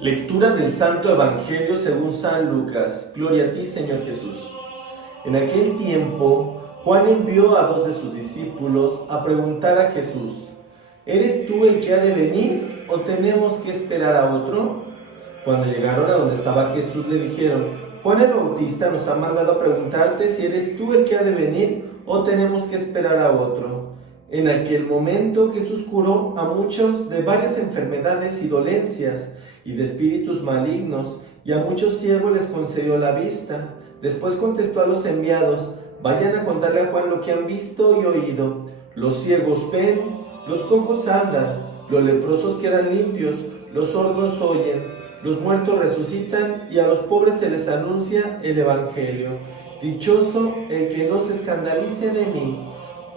Lectura del Santo Evangelio según San Lucas. Gloria a ti, Señor Jesús. En aquel tiempo, Juan envió a 2 de sus discípulos a preguntar a Jesús: ¿Eres tú el que ha de venir o tenemos que esperar a otro? Cuando llegaron a donde estaba Jesús, le dijeron: Juan el Bautista nos ha mandado a preguntarte si eres tú el que ha de venir o tenemos que esperar a otro. En aquel momento Jesús curó a muchos de varias enfermedades y dolencias y de espíritus malignos, y a muchos ciegos les concedió la vista. Después contestó a los enviados: vayan a contarle a Juan lo que han visto y oído. Los ciegos ven, los cojos andan, los leprosos quedan limpios, los sordos oyen, los muertos resucitan, y a los pobres se les anuncia el Evangelio. Dichoso el que no se escandalice de mí.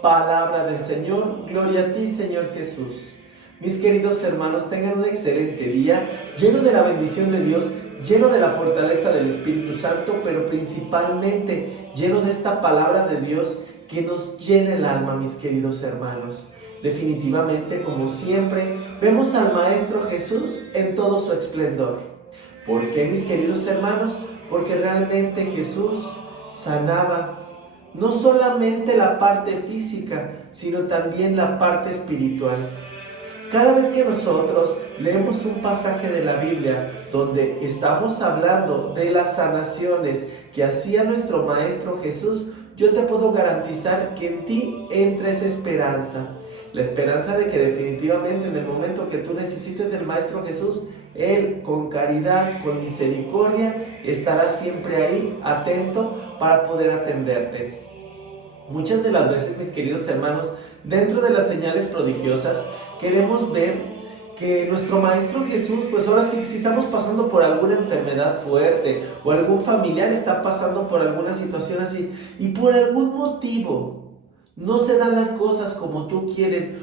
Palabra del Señor. Gloria a ti, Señor Jesús. Mis queridos hermanos, tengan un excelente día, lleno de la bendición de Dios, lleno de la fortaleza del Espíritu Santo, pero principalmente lleno de esta palabra de Dios que nos llena el alma, mis queridos hermanos. Definitivamente, como siempre, vemos al Maestro Jesús en todo su esplendor. ¿Por qué, mis queridos hermanos? Porque realmente Jesús sanaba no solamente la parte física, sino también la parte espiritual. Cada vez que nosotros leemos un pasaje de la Biblia donde estamos hablando de las sanaciones que hacía nuestro Maestro Jesús, yo te puedo garantizar que en ti entra esa esperanza. La esperanza de que definitivamente en el momento que tú necesites del Maestro Jesús, Él con caridad, con misericordia, estará siempre ahí, atento para poder atenderte. Muchas de las veces, mis queridos hermanos, dentro de las señales prodigiosas, queremos ver que nuestro Maestro Jesús, pues ahora sí, si estamos pasando por alguna enfermedad fuerte o algún familiar está pasando por alguna situación así y por algún motivo no se dan las cosas como tú quieres,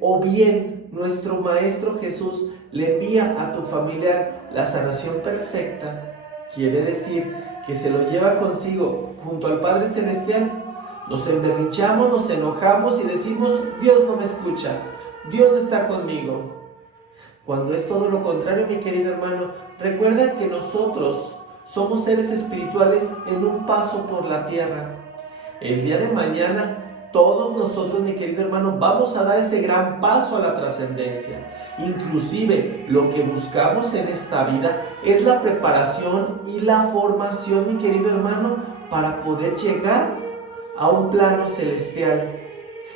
o bien nuestro Maestro Jesús le envía a tu familiar la sanación perfecta, quiere decir que se lo lleva consigo junto al Padre Celestial. Nos emberrinchamos, nos enojamos y decimos: Dios no me escucha, Dios no está conmigo. Cuando es todo lo contrario, mi querido hermano, recuerda que nosotros somos seres espirituales en un paso por la tierra. El día de mañana, todos nosotros, mi querido hermano, vamos a dar ese gran paso a la trascendencia. Inclusive, lo que buscamos en esta vida es la preparación y la formación, mi querido hermano, para poder llegar a un plano celestial.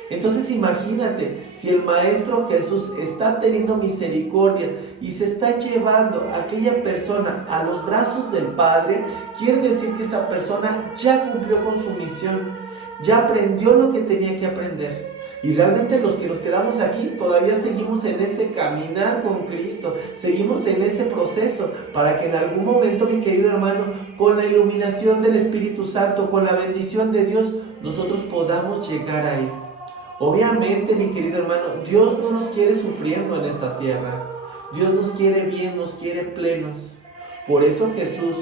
Entonces imagínate, si el Maestro Jesús está teniendo misericordia y se está llevando a aquella persona a los brazos del Padre, quiere decir que esa persona ya cumplió con su misión, ya aprendió lo que tenía que aprender. Y realmente los que nos quedamos aquí todavía seguimos en ese caminar con Cristo, seguimos en ese proceso para que en algún momento, mi querido hermano, con la iluminación del Espíritu Santo, con la bendición de Dios, nosotros podamos llegar ahí. Obviamente, mi querido hermano, Dios no nos quiere sufriendo en esta tierra. Dios nos quiere bien, nos quiere plenos. Por eso Jesús,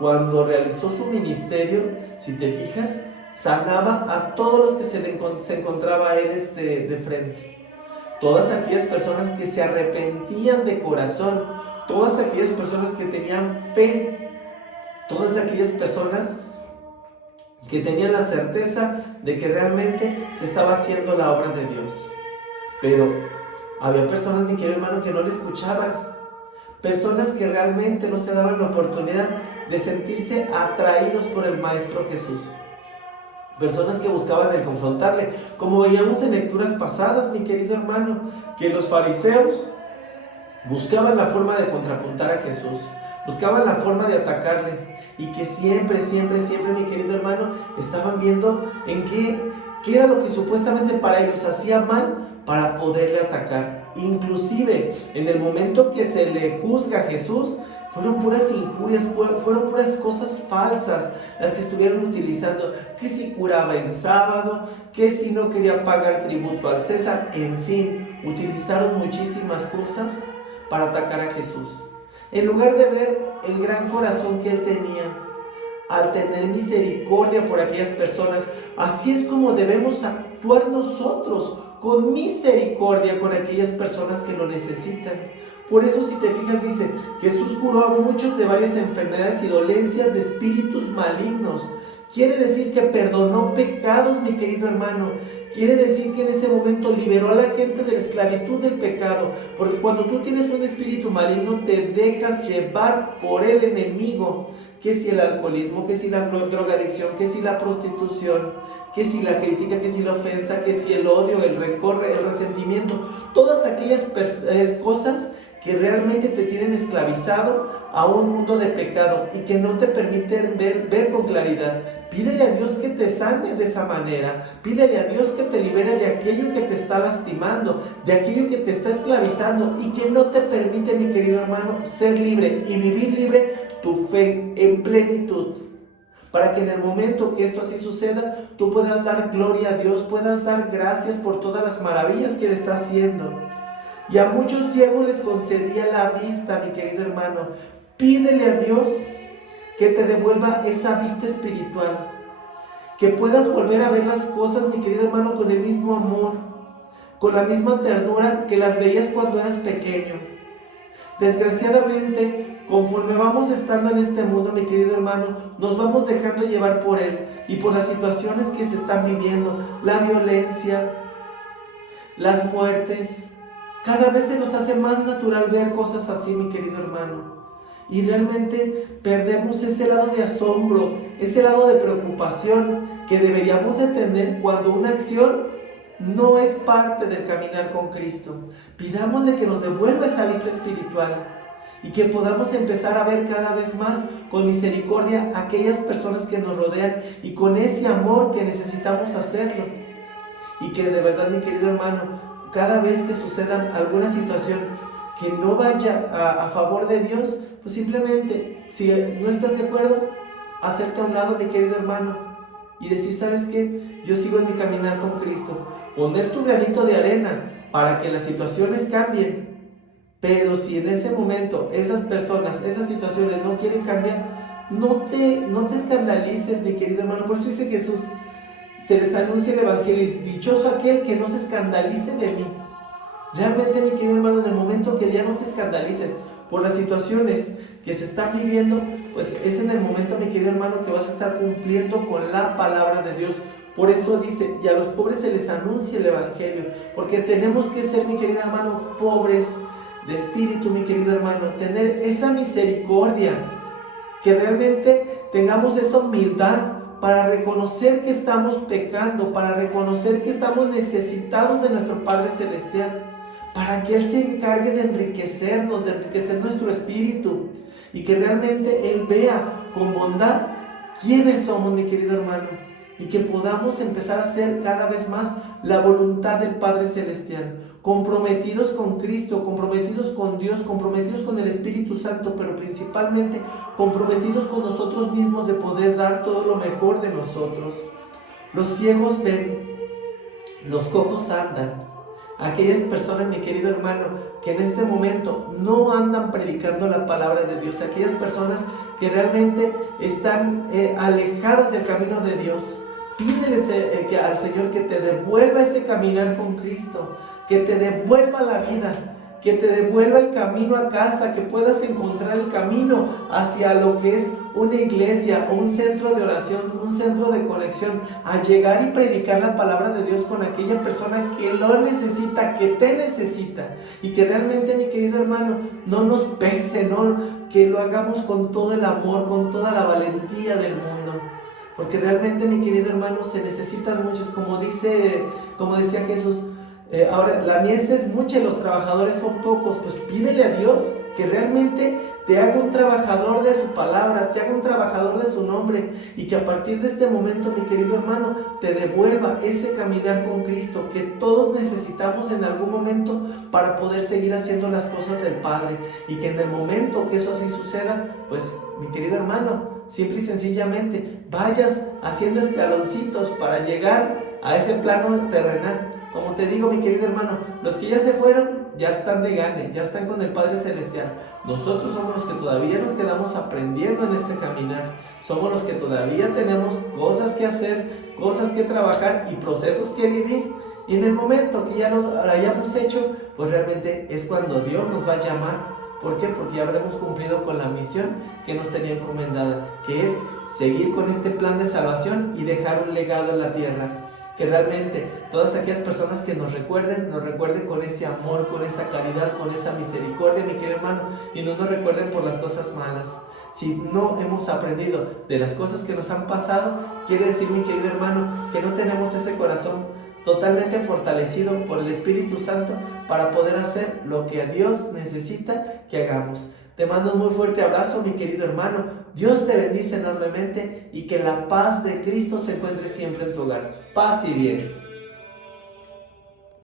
cuando realizó su ministerio, si te fijas, sanaba a todos los que se encontraba él de frente. Todas aquellas personas que se arrepentían de corazón, todas aquellas personas que tenían fe, todas aquellas personas que tenían la certeza de que realmente se estaba haciendo la obra de Dios. Pero había personas, mi querido hermano, que no le escuchaban. Personas que realmente no se daban la oportunidad de sentirse atraídos por el Maestro Jesús. Personas que buscaban el confrontarle, como veíamos en lecturas pasadas, mi querido hermano, que los fariseos buscaban la forma de contrapuntar a Jesús, buscaban la forma de atacarle, y que siempre, mi querido hermano, estaban viendo en qué era lo que supuestamente para ellos hacía mal para poderle atacar. Inclusive, en el momento que se le juzga a Jesús, fueron puras injurias, fueron puras cosas falsas las que estuvieron utilizando. Que si curaba en sábado, que si no quería pagar tributo al César, en fin, utilizaron muchísimas cosas para atacar a Jesús. En lugar de ver el gran corazón que él tenía, al tener misericordia por aquellas personas, así es como debemos actuar nosotros, con misericordia con aquellas personas que lo necesitan. Por eso, si te fijas, dice, Jesús curó a muchos de varias enfermedades y dolencias de espíritus malignos. Quiere decir que perdonó pecados, mi querido hermano. Quiere decir que en ese momento liberó a la gente de la esclavitud del pecado. Porque cuando tú tienes un espíritu maligno, te dejas llevar por el enemigo. Que si el alcoholismo, que si la drogadicción, que si la prostitución, que si la crítica, que si la ofensa, que si el odio, el rencor, el resentimiento. Todas aquellas cosas que realmente te tienen esclavizado a un mundo de pecado y que no te permiten ver con claridad. Pídele a Dios que te sane de esa manera. Pídele a Dios que te libere de aquello que te está lastimando, de aquello que te está esclavizando y que no te permite, mi querido hermano, ser libre y vivir libre tu fe en plenitud. Para que en el momento que esto así suceda, tú puedas dar gloria a Dios, puedas dar gracias por todas las maravillas que Él está haciendo. Y a muchos ciegos les concedía la vista, mi querido hermano. Pídele a Dios que te devuelva esa vista espiritual. Que puedas volver a ver las cosas, mi querido hermano, con el mismo amor, con la misma ternura que las veías cuando eras pequeño. Desgraciadamente, conforme vamos estando en este mundo, mi querido hermano, nos vamos dejando llevar por él y por las situaciones que se están viviendo, la violencia, las muertes. Cada vez se nos hace más natural ver cosas así, mi querido hermano. Y realmente perdemos ese lado de asombro, ese lado de preocupación que deberíamos de tener cuando una acción no es parte del caminar con Cristo. Pidámosle que nos devuelva esa vista espiritual y que podamos empezar a ver cada vez más con misericordia a aquellas personas que nos rodean y con ese amor que necesitamos hacerlo. Y que de verdad, mi querido hermano, cada vez que suceda alguna situación que no vaya a favor de Dios, pues simplemente, si no estás de acuerdo, hacerte a un lado, mi querido hermano, y decir, ¿sabes qué? Yo sigo en mi caminar con Cristo. Poner tu granito de arena para que las situaciones cambien. Pero si en ese momento esas personas, esas situaciones no quieren cambiar, no te escandalices, mi querido hermano. Por eso dice Jesús, se les anuncia el evangelio, dichoso aquel que no se escandalice de mí. Realmente, mi querido hermano, en el momento que ya no te escandalices por las situaciones que se están viviendo, pues es en el momento, mi querido hermano, que vas a estar cumpliendo con la palabra de Dios. Por eso dice, y a los pobres se les anuncia el evangelio, porque tenemos que ser, mi querido hermano, pobres de espíritu, mi querido hermano, tener esa misericordia, que realmente tengamos esa humildad para reconocer que estamos pecando, para reconocer que estamos necesitados de nuestro Padre Celestial, para que Él se encargue de enriquecernos, de enriquecer nuestro espíritu, y que realmente Él vea con bondad quiénes somos, mi querido hermano, y que podamos empezar a hacer cada vez más la voluntad del Padre Celestial, comprometidos con Cristo, comprometidos con Dios, comprometidos con el Espíritu Santo, pero principalmente comprometidos con nosotros mismos de poder dar todo lo mejor de nosotros. Los ciegos ven, los cojos andan. Aquellas personas, mi querido hermano, que en este momento no andan predicando la palabra de Dios, aquellas personas que realmente están alejadas del camino de Dios, pídele al Señor que te devuelva ese caminar con Cristo, que te devuelva la vida, que te devuelva el camino a casa, que puedas encontrar el camino hacia lo que es una iglesia o un centro de oración, un centro de conexión, a llegar y predicar la palabra de Dios con aquella persona que lo necesita, que te necesita, y que realmente, mi querido hermano, no nos pese, que lo hagamos con todo el amor, con toda la valentía del mundo. Porque realmente, mi querido hermano, se necesitan muchos, como decía Jesús, ahora la mies es mucha y los trabajadores son pocos. Pues pídele a Dios que realmente te haga un trabajador de su palabra, te haga un trabajador de su nombre, y que a partir de este momento, mi querido hermano, te devuelva ese caminar con Cristo que todos necesitamos en algún momento para poder seguir haciendo las cosas del Padre, y que en el momento que eso así suceda, pues, mi querido hermano, simple y sencillamente vayas haciendo escaloncitos para llegar a ese plano terrenal. Como te digo, mi querido hermano, los que ya se fueron ya están de gane, ya están con el Padre Celestial. Nosotros somos los que todavía nos quedamos aprendiendo en este caminar. Somos los que todavía tenemos cosas que hacer, cosas que trabajar y procesos que vivir. Y en el momento que ya lo hayamos hecho, pues realmente es cuando Dios nos va a llamar. ¿Por qué? Porque ya habremos cumplido con la misión que nos tenía encomendada, que es seguir con este plan de salvación y dejar un legado en la tierra. Que realmente todas aquellas personas que nos recuerden con ese amor, con esa caridad, con esa misericordia, mi querido hermano, y no nos recuerden por las cosas malas. Si no hemos aprendido de las cosas que nos han pasado, quiere decir, mi querido hermano, que no tenemos ese corazón totalmente fortalecido por el Espíritu Santo para poder hacer lo que a Dios necesita que hagamos. Te mando un muy fuerte abrazo, mi querido hermano. Dios te bendice enormemente y que la paz de Cristo se encuentre siempre en tu hogar. Paz y bien.